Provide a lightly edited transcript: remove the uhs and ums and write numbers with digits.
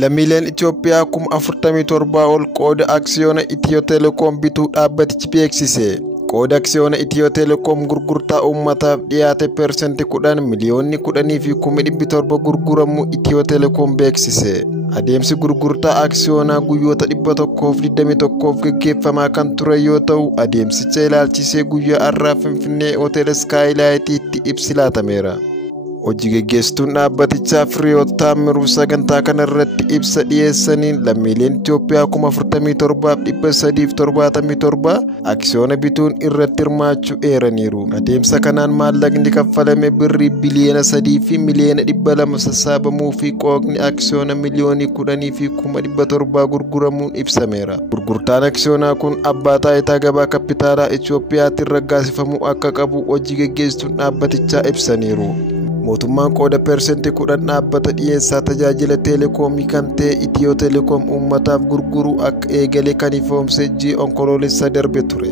Lammiileen Itoophiyaa 47 ol qooda aksiyoona Itiyoo Telekoom bituu dhaabbatichi beeksise. Qooda aksiyoona Itiyoo Telekoom gurgurtaa uummataaf dhiyaate %10 miliyoonni 10,700 gurguramuu Itiyoo Telekoom beeksise. Adeemsi gurgurtaa aksiyoonaa guyyoota 121 gaggeeffamaa kan ture yoo ta'u, adeemsicha ilaalchisee guyyaa har'aa Finfinnee Hoteela Skylight'tti ibsi laatameera. Hojii gaggeessituun dhaabbatichaa Fireewoot Taammiruu sagantaa kanarratti ibsa dhiyeessaniin lammiileen Itoophiyaa 47,377 aksiyoona bituun irratti hirmaachuu eeraniiru. Adeemsa kanaan maallaqni kaffalame birrii biliyoona 3 fi miliyoona 200 sassaabamuu fi qooqni aksiyoona miliyoonii 10,700 gurguramuun ibsameera. Gurgurtaan aksiyoonaa kun abbaa taayitaa gabaa kapitaalaa Itoophiyaatiin raggaasifamuu akka qabu hojii gaggeessituun dhaabbatichaa ibsaniiru. Mootummaan qooda %10 dhaabbata dhiyeessaa tajaajila telekoomii kan ta'e Itiyoo Telekoom uummataaf gurguruu akka eegale kan ifoomse ji'a onkoloolessa darbe ture.